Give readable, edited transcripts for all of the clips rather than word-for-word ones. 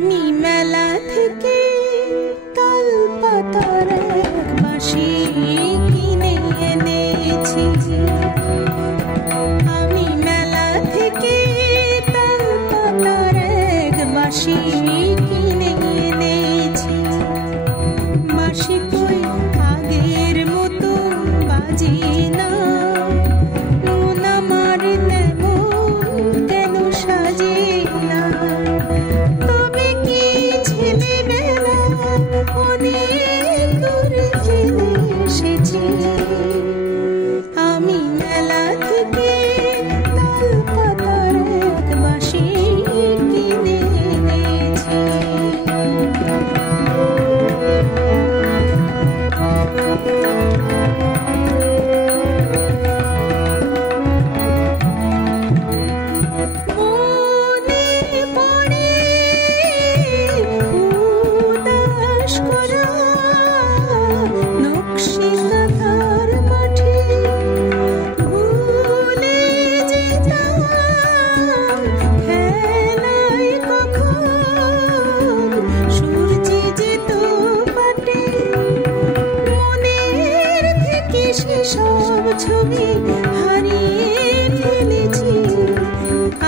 আমি মেলা থেকে তাল পাতার এক বাঁশি কিনে এনেছি। আমি মেলা থেকে তাল পাতার এক বাঁশি কিনে এনেছি। বাঁশি কই আগের মতো বাজে না, মন আমার তেমন কেন সাজে না। তবে কি ছেলেবেলা অনেক দূরে ফেলে এসেছি। আমি মেলা থেকে তাল পাতার এক বাঁশি কিনে এনেছি। সব ছবি হারিয়ে ফেলেছি।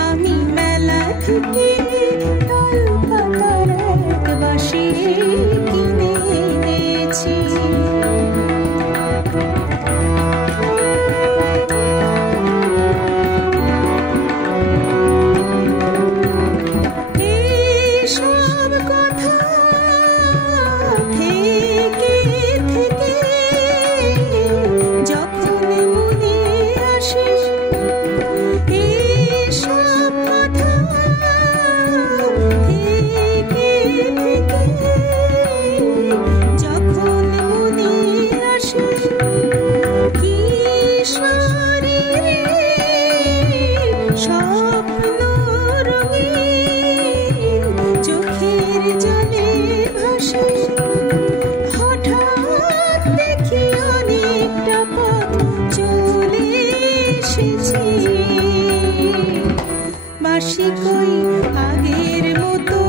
আমি মেলা থেকে তাল পাতার এক বাঁশি কিনে এনেছি। এসব কথা থেকে থেকে যখন মনে আসে, এসব কথা থেকে থেকে যখন মনে আসে, কি শরীরে স্বপ্ন রঙিন চোখের জলে ভাসে। হঠাৎ দেখি অনেকটা পথ চলে এসেছি। বাঁশি কই আগের মতো